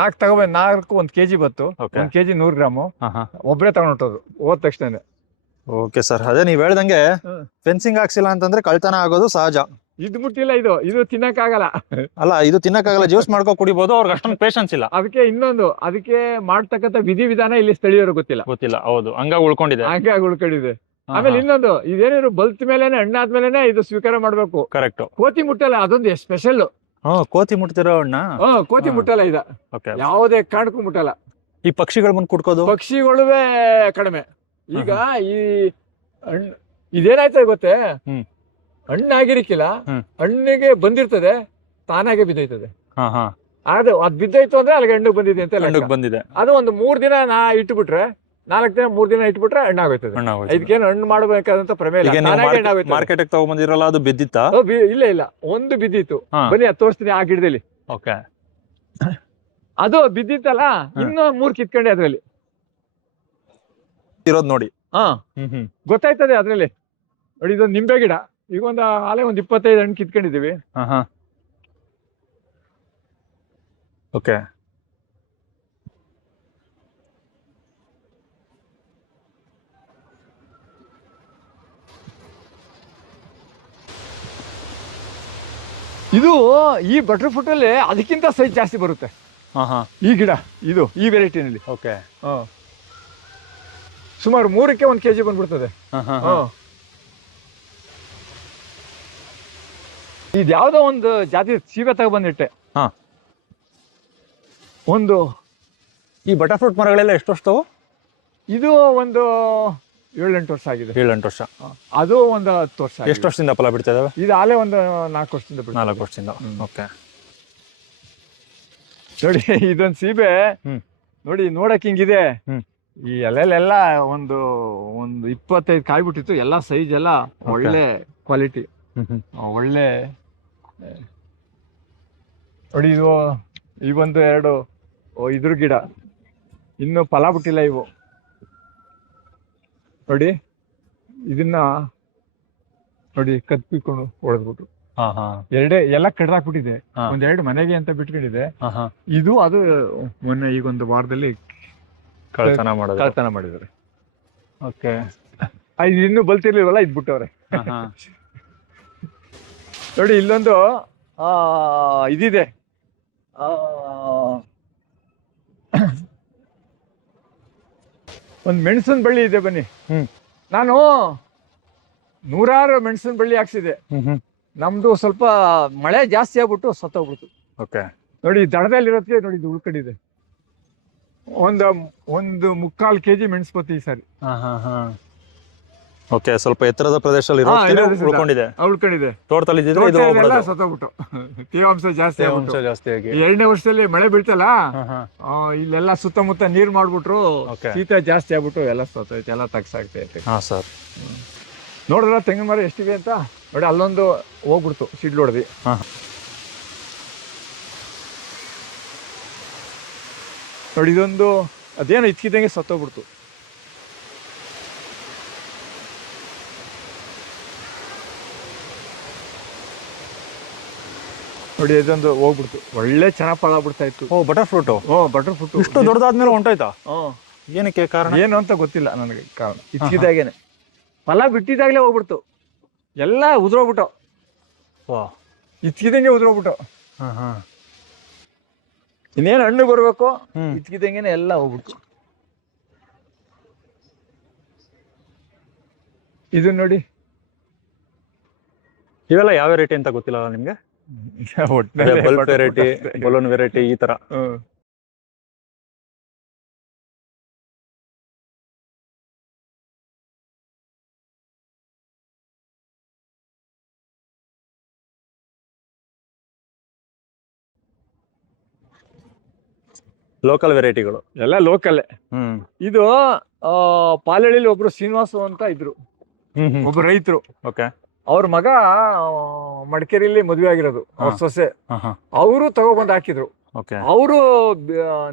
4 ತಗೊಬಂದ್ 4 1 ಕೆಜಿ ಬತ್ತು, 1 ಕೆಜಿ 100 ಗ್ರಾಮು. ಒಬ್ಬರೇ ತಗೊಂಡ್ಬಿಟ್ಟೋದು ಹೋದ ತಕ್ಷಣ. ಓಕೆ ಸರ್, ಅದೇ ನೀವ್ ಹೇಳ್ದಂಗೆ ಫೆನ್ಸಿಂಗ್ ಹಾಕ್ಸಿಲ್ಲ ಅಂತಂದ್ರೆ ಕಳ್ತನ ಆಗೋದು ಸಹಜ. ಇದು ಮುಟ್ಟಿಲ್ಲ, ಇದು ತಿನ್ನಕ್ಕಾಗಲ್ಲ. ಅಲ್ಲ, ಇದು ತಿನ್ನಕ್ಕಾಗಲ್ಲ, ಜ್ಯೂಸ್ ಮಾಡ್ಕೊ ಕುಡಿಬಹುದು. ಅವ್ರಿಗೆ ಅಷ್ಟೊಂದು ಪೇಷನ್ಸ್ ಇಲ್ಲ. ಅದಕ್ಕೆ ಮಾಡ್ತಕ್ಕಂಥ ವಿಧಾನ ಇಲ್ಲಿ ಸ್ಥಳೀಯರು ಗೊತ್ತಿಲ್ಲ. ಹೌದು, ಹಂಗಾಗಿ ಉಳ್ಕೊಂಡಿದೆ. ಆಮೇಲೆ ಇನ್ನೊಂದು, ಇದೇನಿದ್ರು ಬಲ್ತ್ ಮೇಲೆನೆ, ಹಣ್ಣಾದ್ಮೇಲೆ ಇದು ಸ್ವೀಕಾರ ಮಾಡ್ಬೇಕು. ಕರೆಕ್ಟ್. ಕೋತಿ ಮುಟ್ಟಲ್ಲ, ಅದೊಂದು ಸ್ಪೆಷಲ್. ಕೋತಿ ಮುಟ್ತಿರೋ ಹಣ್ಣ? ಕೋತಿ ಮುಟ್ಟಲ್ಲ, ಯಾವುದೇ ಕಾರಣಕ್ಕೂ ಮುಟ್ಟಲ್ಲ. ಈ ಪಕ್ಷಿಗಳು ಬಂದು ಕುಡ್ಕೋದು? ಪಕ್ಷಿಗಳುವೆ ಕಡಿಮೆ. ಈಗ ಈ ಇದೇನಾಯ್ತದೆ ಗೊತ್ತೇ, ಹಣ್ಣಾಗಿರಿಕ್ಕಿಲ್ಲ, ಹಣ್ಣಿಗೆ ಬಂದಿರ್ತದೆ, ತಾನಾಗೆ ಬಿದ್ದೈತದೆ. ಅದ್ ಬಿದ್ದೈತು ಅಂದ್ರೆ ಅಲ್ಲಿಗೆ ಹಣ್ಣು ಬಂದಿದೆ ಅಂತ ಬಂದಿದೆ. ಅದು ಒಂದು 3 ದಿನ ಇಟ್ಬಿಟ್ರೆ, 4 ದಿನ 3 ದಿನ ಇಟ್ಬಿಟ್ರೆ ಹಣ್ಣಾಗೋಯ್ತದೆ. ಇದಕ್ಕೇನು ಹಣ್ಣು ಮಾಡಬೇಕಾದಂತ ಪ್ರಮೇಯ ಇಲ್ಲ. ಮಾರ್ಕೆಟ್ ತಗೊಂಡ್ಬಂದಿರಲ್ಲ, ಅದು ಬಿದ್ದಿತ್ತಾ? ಇಲ್ಲ, ಒಂದು ಬಿದ್ದಿತ್ತು. ಬನ್ನಿ, ಅದು ತೋರಿಸ್ತೀನಿ ಆ ಗಿಡದಲ್ಲಿ. ಅದು ಬಿದ್ದಿತ್ತಲ್ಲ, ಇನ್ನೂ 3 ಕಿತ್ಕೊಂಡೆ ಅದ್ರಲ್ಲಿ ಇರೋದ್ ನೋಡಿ. ಗೊತ್ತಾಯ್ತದೆ ಅದ್ರಲ್ಲಿ. ನೋಡಿ, ಇದೊಂದು ನಿಂಬೆ ಗಿಡ. ಈಗ ಒಂದು 25 ಹಣ್ಣು ಕಿತ್ಕೊಂಡಿದೀವಿ. ಓಕೆ. ಇದು ಈ ಬಟರ್ ಫ್ರೂಟ್ ಅಲ್ಲಿ ಅದಕ್ಕಿಂತ ಸೈಜ್ ಜಾಸ್ತಿ ಬರುತ್ತೆ ಈ ಗಿಡ. ಈ ವೆರೈಟಿನಲ್ಲಿ ಸುಮಾರು 3ಕ್ಕೆ 1 ಕೆಜಿ ಬಂದ್ಬಿಡ್ತದೆ. ಇದ್ಯಾವುದೋ ಒಂದು ಜಾತಿ ಸೀಬೆ ತಗೊಬಂದಿಟ್ಟೆ. ಈ ಬಟರ್ ಫ್ರೂಟ್ ಮರಗಳೆಲ್ಲ ಎಷ್ಟು ವರ್ಷ? ಇದು ಒಂದು 7-8 ವರ್ಷ ಆಗಿದೆ. 7-8 ವರ್ಷ. ಅದು ಒಂದು 10 ವರ್ಷ. ಎಷ್ಟು ವರ್ಷದಿಂದ ಫಲ ಬಿಡ್ತಾ ಇದಾವೆ? ಇದು ಆಲೆ ಒಂದು 4 ವರ್ಷದಿಂದ. 4 ವರ್ಷದಿಂದ. ಓಕೆ. ನೋಡಿ, ಇದೊಂದು ಸೀಬೆ ನೋಡಿ, ನೋಡಕ್ ಹಿಂಗಿದೆ. ಈ ಎಲೆಲೆಲ್ಲ ಒಂದು 25 ಕಾಯಿ ಬಿಟ್ಟಿತ್ತು. ಎಲ್ಲ ಸೈಜ್ ಎಲ್ಲ ಒಳ್ಳೆ ಕ್ವಾಲಿಟಿ, ಒಳ್ಳೆ. ನೋಡಿ, ಈ 1-2 ಇದ್ರ ಗಿಡ ಇನ್ನು ಫಲ ಬಿಟ್ಟಿಲ್ಲ. ಇವು ನೋಡಿ, ಇದನ್ನ ನೋಡಿ ಕತ್ಬಿಕೊಂಡು ಹೊಡೆದ್ಬಿಟ್ಟು ಎಲ್ಲ ಕಡ್ದಾಕ್ಬಿಟ್ಟಿದೆ. 1-2 ಮನೆಗೆ ಅಂತ ಬಿಟ್ಕೊಂಡಿದೆ. ಅದು ಮೊನ್ನೆ ಈಗೊಂದು ವಾರದಲ್ಲಿ ಕಳ್ತನ ಮಾಡಿದ್ದಾರೆ. ಓಕೆ. ಇದು ಇನ್ನೂ ಬಲ್ತಿರ್ಲಿಲ್ವಲ್ಲ, ಇದ್ ಬಿಟ್ಟವ್ರೆ. ನೋಡಿ, ಇಲ್ಲೊಂದು ಇದಿದೆ. ಒಂದು ಮೆಣಸಿನ ಬಳ್ಳಿ ಇದೆ. ಬನ್ನಿ, ನಾನು 100 ಮೆಣಸಿನ ಬಳ್ಳಿ ಹಾಕ್ಸಿದೆ. ನಮ್ದು ಸ್ವಲ್ಪ ಮಳೆ ಜಾಸ್ತಿ ಆಗ್ಬಿಟ್ಟು ಸತ್ತೋಗ್ಬಿಡ್ತು. ನೋಡಿ, ದಡದಲ್ಲಿರೋದಕ್ಕೆ ನೋಡಿ, ಇದು ಉಳ್ಕೊಂಡಿದೆ. ಒಂದು 3/4 ಕೆಜಿ ಮೆಣಸು ಬತ್ತು ಈ ಸಾರಿ. ಓಕೆ. ಸ್ವಲ್ಪ ಎತ್ತರದ ಪ್ರದೇಶದಲ್ಲಿ ಉಳ್ಕೊಂಡಿದೆ. ತೋಟದಲ್ಲಿ ಸತ್ತೋಗ್ಬಿಟ್ಟು ತೇವಾಂಶ ಜಾಸ್ತಿ ಆಗಿ 2ನೇ ವರ್ಷದಲ್ಲಿ ಮಳೆ ಬೀಳ್ತಲ್ಲ, ಇಲ್ಲೆಲ್ಲ ಸುತ್ತಮುತ್ತ ನೀರ್ ಮಾಡ್ಬಿಟ್ರು, ಶೀತ ಜಾಸ್ತಿ ಆಗ್ಬಿಟ್ಟು ಎಲ್ಲ ಸತ್ತೋಯ್ತು, ಎಲ್ಲ ತಗ್ಸಾಗ್ತೈತೆ. ನೋಡಿದ್ರ ತೆಂಗಿನ ಮರ ಎಷ್ಟಿವೆ ಅಂತ ನೋಡಿ. ಅಲ್ಲೊಂದು ಹೋಗ್ಬಿಡ್ತು, ಸಿಡ್ಲು ಹೊಡೆದಿ. ನೋಡಿ, ಇದೊಂದು ಅದೇನೋ ಇದ್ಕಿದ್ದಂಗೆ ಸತ್ತೋಗ್ಬಿಡ್ತು. ನೋಡಿ, ಇದೊಂದು ಹೋಗ್ಬಿಡ್ತು. ಒಳ್ಳೆ ಚೆನ್ನಾಗ್ ಫಲ ಬಿಡ್ತಾ ಇತ್ತು. Butter fruit. ಬಟರ್ ಫ್ರೂಟ್ ಇಷ್ಟು ದೊಡ್ಡದಾದ್ಮೇಲೆ ಹೊಂಟೋಯ್ತಾ? ಏನಕ್ಕೆ ಕಾರಣ? ಏನು ಅಂತ ಗೊತ್ತಿಲ್ಲ ನನಗೆ. ಕಾರಣ ಇದ್ಕಿದ್ದಾಗೇನೆ, ಫಲ ಬಿಟ್ಟಿದಾಗ್ಲೇ ಹೋಗ್ಬಿಡ್ತು. ಎಲ್ಲ ಉದುರೋಗ್ಬಿಟ್ಟು ವಾ ಇತ್ಕಿದಂಗೆ ಉದುರೋಗ್ಬಿಟ್ಟು ಹಾ ಹಾ ಇನ್ನೇನು ಹಣ್ಣು ಬರ್ಬೇಕು ಹ್ಮ್ ಇತ್ಕಿದಂಗೆನೆ ಎಲ್ಲ ಹೋಗ್ಬಿಟ್ಟು. ಇದು ನೋಡಿ ಇವೆಲ್ಲ ಯಾವ ವೆರೈಟಿ ಅಂತ ಗೊತ್ತಿಲ್ಲ ನಿಮ್ಗೆ? ಬಲ್ಬ್ ವೆರೈಟಿ, ಬಲೂನ್ ವೆರೈಟಿ ಈ ತರ. ಲೋಕಲ್ ವೆರೈಟಿಗಳು ಎಲ್ಲ ಲೋಕಲ್. ಹ್ಮ್ ಇದು ಪಾಲಳಿಲಿ ಒಬ್ರು ಶ್ರೀನಿವಾಸು ಅಂತ ಇದ್ರು, ಒಬ್ರು ರೈತರು. ಓಕೆ. ಅವ್ರ ಮಗ ಮಡಿಕೇರಿಯಲ್ಲಿ ಮದುವೆ ಆಗಿರೋದು, ಅವ್ರ ಸೊಸೆ. ಅವರು ತಗೊಬಂದು ಹಾಕಿದ್ರು. ಅವರು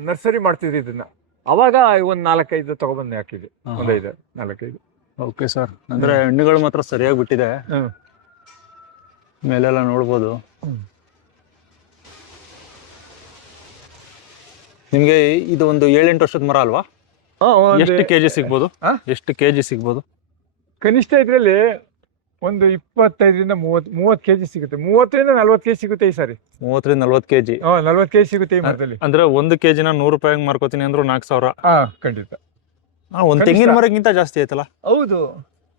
ನರ್ಸರಿ ಮಾಡ್ತಿದ್ರು ಇದನ್ನ. ಅವಾಗ ಒಂದ್ 4-5 ತಗೊಬಂದು ಹಾಕಿದ್ವಿ, ಒಂದ್ 5-4-5. Okay sir. ಅಂದ್ರೆ ಹಣ್ಣುಗಳು ಮಾತ್ರ ಸರಿಯಾಗಿ ಬಿಟ್ಟಿದೆ, ಮೇಲೆಲ್ಲ ನೋಡ್ಬೋದು. ನಿಮ್ಗೆ ಇದು ಒಂದು 7-8 ವರ್ಷದ ಮರ ಅಲ್ವಾ? ಎಷ್ಟು ಕೆಜಿ ಸಿಗ್ಬೋದು? ಎಷ್ಟು ಕೆಜಿ ಸಿಗ್ಬೋದು? ಕನಿಷ್ಠ ಇದ್ರಲ್ಲಿ ಒಂದು 25ರಿಂದ 30 ಕೆಜಿ ಸಿಗುತ್ತೆ. 30ರಿಂದ 40 ಕೆಜಿ ಸಿಗುತ್ತೆ ಈ ಸಾರಿ. 30ರಿಂದ 40 ಕೆಜಿ? 40 ಕೆಜಿ ಸಿಗುತ್ತೆ ಈ ಮರದಲ್ಲಿ. ಅಂದ್ರೆ 1 ಕೆಜಿನ 100 ರೂಪಾಯಿಗೆ ಮಾರ್ಕೋತೀನಿ ಅಂದ್ರು 4,000. ಖಂಡಿತ. ಒಂದ್ ತೆಂಗಿನ ಮರಕ್ಕಿಂತ ಜಾಸ್ತಿ ಆಯ್ತಲ್ಲ? ಹೌದು.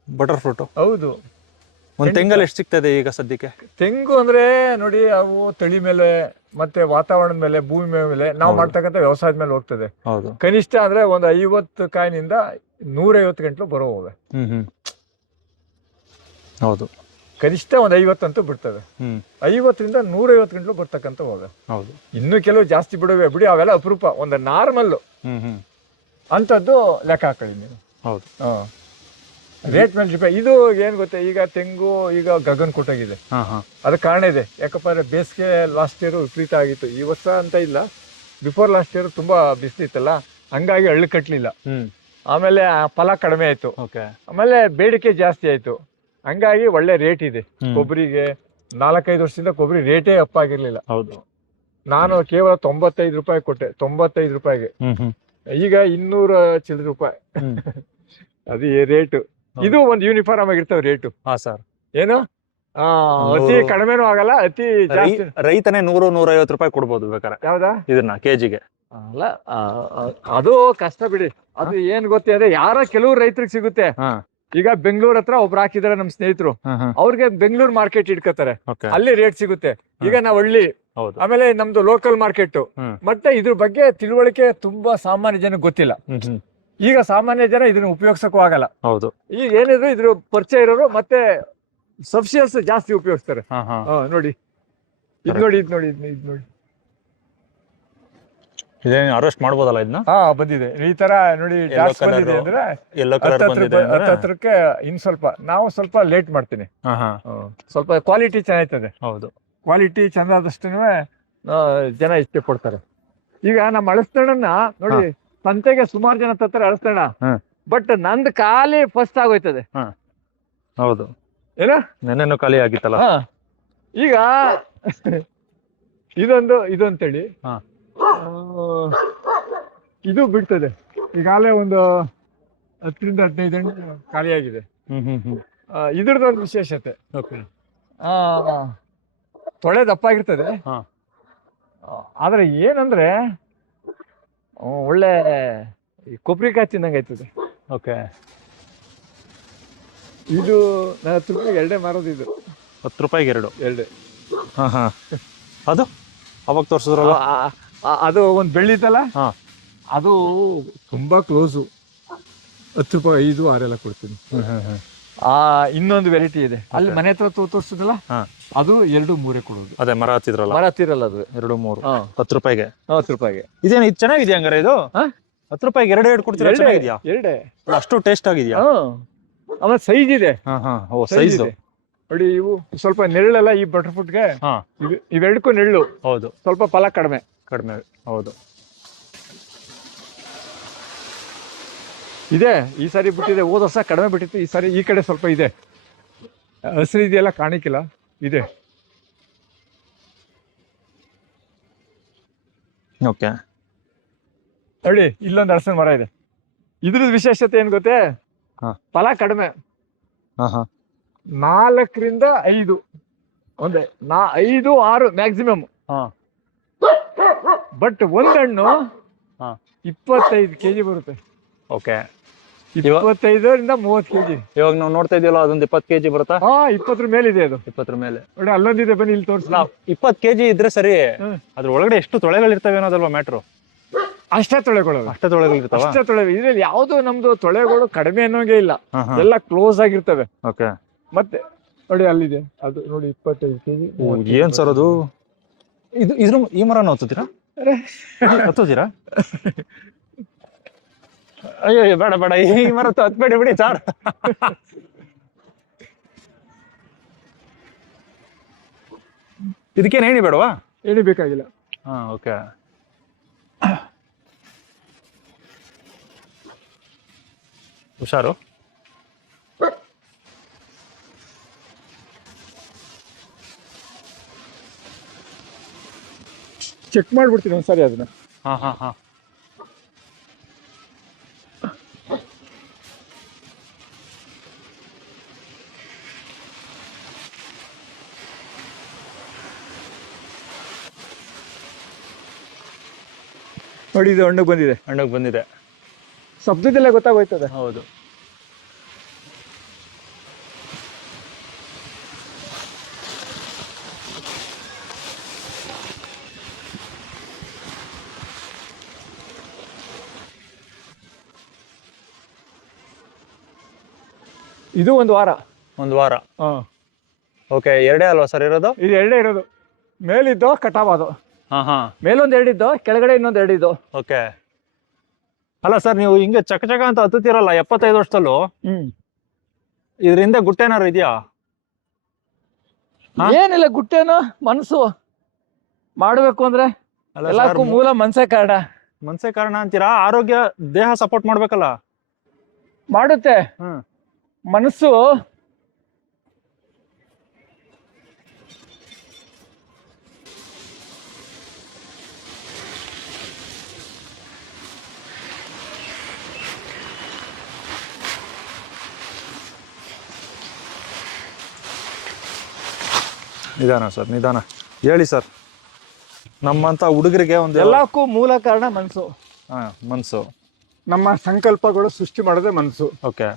Butter fruit. ಹೌದು. ಒಂದ್ ತೆಂಗಲ್ಲಿ ಎಷ್ಟು ಸಿಗ್ತದೆ ಈಗ ಸದ್ಯಕ್ಕೆ? ತೆಂಗು ಅಂದ್ರೆ ನೋಡಿ, ಅವು ತಳಿ ಮೇಲೆ ಮತ್ತೆ ವಾತಾವರಣದ ಮೇಲೆ, ಭೂಮಿ ಮೇಲೆ, ನಾವು ಮಾಡ್ತಕ್ಕಂಥ ವ್ಯವಸಾಯದ ಮೇಲೆ ಹೋಗ್ತದೆ. ಹೌದು. ಕನಿಷ್ಠ ಅಂದ್ರೆ ಒಂದು 50 ಕಾಯಿನಿಂದ 150 ಗಂಟಲು ಬರೋವೆ. ಹೌದು. ಕನಿಷ್ಠ ಒಂದು 50 ಅಂತೂ ಬಿಡ್ತದೆ. 50ರಿಂದ 150 ಗಂಟಲು ಬರ್ತಕ್ಕಂಥ ಹೋವೆ. ಹೌದು. ಇನ್ನು ಕೆಲವು ಜಾಸ್ತಿ ಬಿಡುವೆ ಬಿಡಿ, ಅವೆಲ್ಲ ಅಪರೂಪ. ಒಂದು ನಾರ್ಮಲ್ ಅಂತದ್ದು ಲೆಕ್ಕ ಹಾಕೊಳ್ಳಿ ನೀವು. ಹೌದು. ರೇಟ್ ಮೇಲೆ ಡಿಪೆಂಡ್. ಇದು ಏನ್ ಗೊತ್ತಾ, ಈಗ ತೆಂಗು ಈಗ ಗಗನ್ ಕೊಟ್ಟಾಗಿದೆ. ಅದಕ್ಕೆ ಕಾರಣ ಇದೆ. ಯಾಕಪ್ಪ ಅಂದ್ರೆ ಬೇಸಿಗೆ ಲಾಸ್ಟ್ ಇಯರ್ ವಿಪರೀತ ಆಗಿತ್ತು. ಈ ವರ್ಷ ಅಂತ ಇಲ್ಲ, ಬಿಫೋರ್ ಲಾಸ್ಟ್ ಇಯರ್ ತುಂಬಾ ಬಿಸಿಲಿತ್ತಲ್ಲ, ಹಂಗಾಗಿ ಹಳ್ಳು ಕಟ್ಲಿಲ್ಲ. ಆಮೇಲೆ ಫಲ ಕಡಿಮೆ ಆಯ್ತು. ಆಮೇಲೆ ಬೇಡಿಕೆ ಜಾಸ್ತಿ ಆಯ್ತು, ಹಂಗಾಗಿ ಒಳ್ಳೆ ರೇಟ್ ಇದೆ ಕೊಬ್ಬರಿಗೆ. 4-5 ವರ್ಷದಿಂದ ಕೊಬ್ಬರಿ ರೇಟೇ ಅಪ್ ಆಗಿರ್ಲಿಲ್ಲ. ಹೌದು. ನಾನು ಕೇವಲ 95 ರೂಪಾಯಿ ಕೊಟ್ಟೆ, 95 ರೂಪಾಯಿಗೆ. ಈಗ 200 ಚಿಲ್ಲರೆ ರೂಪಾಯಿ ಅದು ರೇಟು. ಇದು ಒಂದು ಯೂನಿಫಾರ್ಮ್ ಆಗಿರ್ತಾವ ರೇಟು. ಏನು ಅತಿ ಕಡಿಮೆನೂ ಆಗಲ್ಲ, ಅತಿ ಜಾಸ್ತಿ. ರೈತನೇ 100-150 ರೂಪಾಯಿ ಕೊಡ್ಬೋದು ಬೇಕಾರೆ. ಯಾವ್ದಾ ಇದನ್ನ ಕೆಜಿಗೆ? ಅಲ್ಲ, ಅದು ಕಷ್ಟ ಬಿಡಿ. ಅದು ಏನ್ ಗೊತ್ತೇ ಅಂದ್ರೆ, ಯಾರ ಕೆಲವು ರೈತರಿಗೆ ಸಿಗುತ್ತೆ. ಈಗ ಬೆಂಗಳೂರು ಹತ್ರ ಒಬ್ರು ಹಾಕಿದಾರೆ ನಮ್ ಸ್ನೇಹಿತರು, ಅವ್ರಿಗೆ ಬೆಂಗಳೂರು ಮಾರ್ಕೆಟ್ ಇಟ್ಕೋತಾರೆ, ಅಲ್ಲಿ ರೇಟ್ ಸಿಗುತ್ತೆ. ಈಗ ನಾವ್ ಹಳ್ಳಿ, ಆಮೇಲೆ ನಮ್ದು ಲೋಕಲ್ ಮಾರ್ಕೆಟ್. ಮತ್ತೆ ಇದ್ರ ಬಗ್ಗೆ ತಿಳುವಳಿಕೆ ತುಂಬಾ ಸಾಮಾನ್ಯ ಜನ ಗೊತ್ತಿಲ್ಲ. ಈಗ ಸಾಮಾನ್ಯ ಜನ ಇದನ್ನ ಉಪಯೋಗಿಸಕ್ಕೂ ಆಗಲ್ಲ. ಹೌದು. ಈಗ ಏನಿದ್ರು ಇದ್ರ ಪರಿಚಯ ಇರೋರು ಮತ್ತೆ ಸಬ್ಸಿಡಿಯರ್ಸ್ ಜಾಸ್ತಿ ಉಪಯೋಗಿಸ್ತಾರೆ. ನೋಡಿ ಇದ್ ನೋಡಿ, ಇದ್ ನೋಡಿ, ಇದ್ ನೋಡಿ. ಇದೇನು ಅರೆಸ್ಟ್ ಮಾಡ್ಬೋದಲ್ಲ ಇದನ್ನ? ಬಂದಿದೆ ಈ ತರ ನೋಡಿ. ಬಂದಿದೆ ಅಂದ್ರೆ ಹತ್ರಕ್ಕೆ ಇನ್ ಸ್ವಲ್ಪ ನಾವು ಸ್ವಲ್ಪ ಲೇಟ್ ಮಾಡ್ತೀನಿ. ಸ್ವಲ್ಪ ಕ್ವಾಲಿಟಿ ಚೆನ್ನಾಯ್ತದೆ. ಹೌದು. ಕ್ವಾಲಿಟಿ ಚಂದ ಆದಷ್ಟು ಜನ ಇಷ್ಟಪಡ್ತಾರೆ. ಈಗ ನಮ್ಮ ಅಳಸ್ತಣ್ಣನ ನೋಡಿ, ಸಂತೆಗೆ ಸುಮಾರು ಜನ ತತ್ತಾರೆ ಅಳಸ್ತಣ್ಣ, ಬಟ್ ನಂದು ಖಾಲಿ ಫಸ್ಟ್ ಆಗೋಯ್ತದೆ. ಹೌದು. ಏನ ನೆನ್ನೆನೂ ಖಾಲಿ ಆಗಿತ್ತಲ್ಲ. ಈಗ ಇದೊಂತೇಳಿ ಇದು ಬಿಡ್ತದೆ. ಈಗಾಗಲೇ ಒಂದು 10-15 ಹಣ್ಣು ಖಾಲಿಯಾಗಿದೆ. ಇದ್ರದೊಂದು ವಿಶೇಷತೆ, ತೊಳೆ ದಪ್ಪಾಗಿರ್ತದೆ. ಆದ್ರೆ ಏನಂದ್ರೆ ಒಳ್ಳೆ ಕೊಬ್ಬರಿ ಕಾಯಿ ತಿನ್ನಂಗೆ ಆಯ್ತದೆ. ಇದು 10 ರೂಪಾಯಿಗೆ 2 ಮಾರೋದು. ಇದು 10 ರೂಪಾಯಿಗೆ 2. ಅದು ಅವಾಗ ತೋರಿಸಿದ್ರಲ್ಲ, ಅದು ಒಂದು ಬೆಳ್ಳಿತಲ್ಲ, ಅದು ತುಂಬಾ ಕ್ಲೋಸು. 10 ರೂಪಾಯಿ 5-6 ಕೊಡ್ತೀನಿ. ಇನ್ನೊಂದು ವೆರೈಟಿ ಇದೆ ಅಲ್ಲಿ ಮನೆ ಹತ್ರ ತೋರಿಸಿದ್ರಲ್ಲ, ಅದು 2-3 ಕೊಡೋದು. ಅದೇ ಮರ ಹತ್ತಿದ್ರಲ್ಲ, ಮರ ಹತ್ತಿರಲ್ಲ, ಅದು 2-3 10 ರೂಪಾಯಿಗೆ. 10 ರೂಪಾಯಿಗೆ. ಇದೇನು ಇದು ಚೆನ್ನಾಗಿದೆಯಾ ಹಂಗಾರೆ? ಇದು 10 ರೂಪಾಯಿಗೆ 2 ಕೊಡ್ತೀರಾ? ಚೆನ್ನಾಗಿದ್ಯಾ? 2 ಅಷ್ಟು ಟೇಸ್ಟ್ ಆಗಿದೆಯಾ? ಆಮೇಲೆ ಸೈಜ್ ಇದೆ. ಸೈಜ್ ನೋಡಿ, ಇವು ಸ್ವಲ್ಪ ನೆರಳೆಲ್ಲ ಈ ಬಟರ್ ಫ್ರೂಟ್ಗೆ ಇವೆರಡಕ್ಕೂ ನೆರಳು. ಹೌದು. ಸ್ವಲ್ಪ ಫಲ ಕಡಿಮೆ. ಹೌದು. ಇದೆ ಈ ಸಾರಿ ಬಿಟ್ಟಿದೆ. ಹೋದ ವರ್ಷ ಕಡಿಮೆ ಬಿಟ್ಟಿತ್ತು, ಈ ಸಾರಿ ಈ ಕಡೆ ಸ್ವಲ್ಪ ಇದೆ. ಹಸಿರು ಇದೆಯಲ್ಲ, ಕಾಣಿಕಿಲ್ಲ, ಇದೆ. ಓಕೆ. ನೋಡಿ, ಇಲ್ಲೊಂದು ಹಲಸಿನ ಮರ ಇದೆ. ಇದ್ರದ್ದು ವಿಶೇಷತೆ ಏನ್ ಗೊತ್ತೇ? ಫಲ ಕಡಿಮೆ. 4 5 ಒಂದೇ 5 6 ಮ್ಯಾಕ್ಸಿಮಮ್. ಹಾ ಬಟ್ ಒಂದಣ್ಣು ಹಾ 25 kg ಬರುತ್ತೆ. ಓಕೆ. 25ರಿಂದ 30 kg. ಇವಾಗ ನಾವು ನೋಡ್ತಾ ಇದೀವಲ್ಲ ಅದೊಂದು 20 kg ಬರುತ್ತಾ? 20 ಮೇಲೆ ಇದೆ ಅದು. 20 ಮೇಲೆ ನೋಡಿ ಅಲ್ಲೊಂದಿದೆ, ಬನ್ನಿ ಇಲ್ಲಿ ತೋರಿಸಿ. 20 kg ಇದ್ರೆ ಸರಿ, ಅದ್ರ ಒಳಗಡೆ ಎಷ್ಟು ತೊಳೆಗಳಿರ್ತವೆ ಅನ್ನೋದಲ್ವಾ ಮ್ಯಾಟ್ರು? ಅಷ್ಟೇ ತೊಳೆಗಳು. ಅಷ್ಟೇ ತೊಳೆಗಳಿರ್ತಾವ? ಅಷ್ಟೇ ತೊಳೆ. ಇದ್ರಲ್ಲಿ ಯಾವ್ದು ನಮ್ದು ತೊಳೆಗಳು ಕಡಿಮೆ ಅನ್ನೋಂಗೆ ಇಲ್ಲ, ಎಲ್ಲ ಕ್ಲೋಸ್ ಆಗಿರ್ತವೆ. ಓಕೆ. ಮತ್ತೆ ನೋಡಿ ಅಲ್ಲಿದೆ ಅದು, ನೋಡಿ 25 kg. ಏನ್ ಸರ್ ಅದು? ಇದ್ರ ಈ ಮರನ ಹತ್ತುತ್ತೀರಾ? ಹತ್ತುತ್ತೀರಾ? ಅಯ್ಯೋ ಬೇಡ ಬೇಡ, ಈ ಮರ ಹತ್ಬೇಡಿ ಬಿಡಿ ಸರ್. ಇದಕ್ಕೇನು ಹೇಳಿ ಬೇಡವಾ? ಏನು ಬೇಕಾಗಿಲ್ಲ. ಹಾ ಓಕೆ. ಹುಷಾರು. ಚೆಕ್ ಮಾಡ್ಬಿಡ್ತೀನಿ ಒಂದ್ಸರಿ ಅದನ್ನ. ಹಾ ಹಾ ಹಾ. ನೋಡಿ ಇದು ಹಣ್ಣು ಬಂದಿದೆ. ಹಣ್ಣಕ್ಕೆ ಬಂದಿದೆ. ಶಬ್ದದಲ್ಲೇ ಗೊತ್ತಾಗೋಯ್ತದೆ. ಹೌದು. ಇದು ಒಂದು ವಾರ. ಒಂದು ವಾರ. ಓಕೆ. ಎರಡೇ ಅಲ್ವಾ ಸರ್ ಇರೋದು? ಇದು ಎರಡೇ ಇರೋದು. ಮೇಲಿದ್ದು ಕಟಾವ್ ಅದು. ಹಾ ಹಾ. ಮೇಲೊಂದು ಎರಡಿದ್ದು, ಕೆಳಗಡೆ ಇನ್ನೊಂದು ಎರಡಿದ್ದು. ಓಕೆ. ಅಲ್ಲ ಸರ್, ನೀವು ಹಿಂಗೆ ಚಕ ಅಂತ ಹತ್ತುತ್ತೀರಲ್ಲ 75 ವರ್ಷದಲ್ಲೂ, ಇದರಿಂದ ಗುಟ್ಟೇನಾರು ಇದೆಯಾ? ಏನಿಲ್ಲ, ಗುಟ್ಟೇನು ಮನಸ್ಸು ಮಾಡ್ಬೇಕು ಅಂದ್ರೆ ಎಲ್ಲಕ್ಕೂ ಮೂಲ ಮನ್ಸೇ ಕಾರಣ. ಮನ್ಸೇ ಕಾರಣ ಅಂತೀರಾ? ಆರೋಗ್ಯ ದೇಹ ಸಪೋರ್ಟ್ ಮಾಡ್ಬೇಕಲ್ಲ. ಮಾಡುತ್ತೆ ಮನಸ್ಸು. ನಿಧಾನ ಸರ್, ನಿಧಾನ ಹೇಳಿ ಸರ್. ನಮ್ಮಂತ ಹುಡುಗರಿಗೆ ಒಂದು ಎಲ್ಲಕ್ಕೂ ಮೂಲ ಕಾರಣ ಮನಸ್ಸು. ಮನ್ಸು. ನಮ್ಮ ಸಂಕಲ್ಪಗಳು ಸೃಷ್ಟಿ ಮಾಡೋದೇ ಮನಸ್ಸು. ಓಕೆ.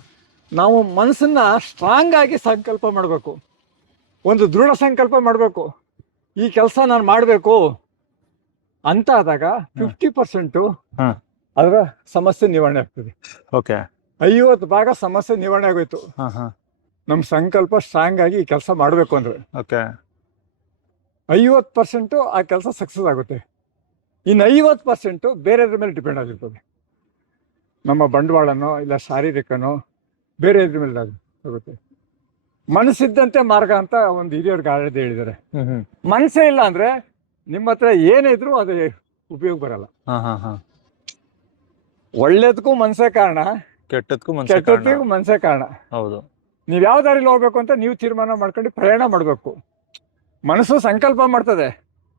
ನಾವು ಮನಸ್ಸನ್ನ ಸ್ಟ್ರಾಂಗ್ ಆಗಿ ಸಂಕಲ್ಪ ಮಾಡಬೇಕು, ಒಂದು ದೃಢ ಸಂಕಲ್ಪ ಮಾಡಬೇಕು. ಈ ಕೆಲಸ ನಾನು ಮಾಡಬೇಕು ಅಂತ ಆದಾಗ 50% ಅದರ ಸಮಸ್ಯೆ ನಿವಾರಣೆ ಆಗ್ತದೆ. ಓಕೆ. 50% ಸಮಸ್ಯೆ ನಿವಾರಣೆ ಆಗೋಯ್ತು. ನಮ್ಮ ಸಂಕಲ್ಪ ಸ್ಟ್ರಾಂಗ್ ಆಗಿ ಈ ಕೆಲಸ ಮಾಡಬೇಕು ಅಂದ್ರೆ. ಓಕೆ. 50% ಆ ಕೆಲಸ ಸಕ್ಸಸ್ ಆಗುತ್ತೆ. ಇನ್ನು 50% ಬೇರೆಯದ್ರ ಮೇಲೆ ಡಿಪೆಂಡ್ ಆಗಿರ್ತದೆ. ನಮ್ಮ ಬಂಡವಾಳನೋ ಇಲ್ಲ ಶಾರೀರಿಕನೋ ಬೇರೆ ಇದ್ರ ಮೇಲೆ ಆಗುತ್ತೆ. ಮನಸ್ಸಿದ್ದಂತೆ ಮಾರ್ಗ ಅಂತ ಒಂದು ಹಿರಿಯವ್ರ ಗಾದೆ ಹೇಳಿದ್ದಾರೆ. ಮನಸ್ಸೇ ಇಲ್ಲ ಅಂದ್ರೆ ನಿಮ್ಮ ಹತ್ರ ಏನೇ ಇದ್ರು ಅದು ಉಪಯೋಗ ಬರಲ್ಲ. ಒಳ್ಳೇದಕ್ಕೂ ಮನಸ್ಸೇ ಕಾರಣ, ಕೆಟ್ಟದಕ್ಕೂ ಮನಸ್ಸೇ ಕಾರಣ. ಹೌದು. ನೀವ್ ಯಾವ ದಾರಿಲಿ ಹೋಗ್ಬೇಕು ಅಂತ ನೀವು ತೀರ್ಮಾನ ಮಾಡ್ಕೊಂಡು ಪ್ರಯಾಣ ಮಾಡಬೇಕು. ಮನಸ್ಸು ಸಂಕಲ್ಪ ಮಾಡ್ತದೆ,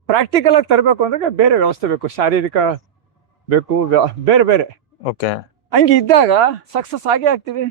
ಪ್ರಾಕ್ಟಿಕಲ್ ಆಗಿ ತರಬೇಕು ಅಂದ್ರೆ ಬೇರೆ ವ್ಯವಸ್ಥೆ ಬೇಕು, ಶಾರೀರಿಕ ಬೇಕು, ಬೇರೆ ಬೇರೆ. ಓಕೆ. ಹಂಗೆ ಇದ್ದಾಗ ಸಕ್ಸಸ್ ಆಗೇ ಆಗ್ತೀವಿ.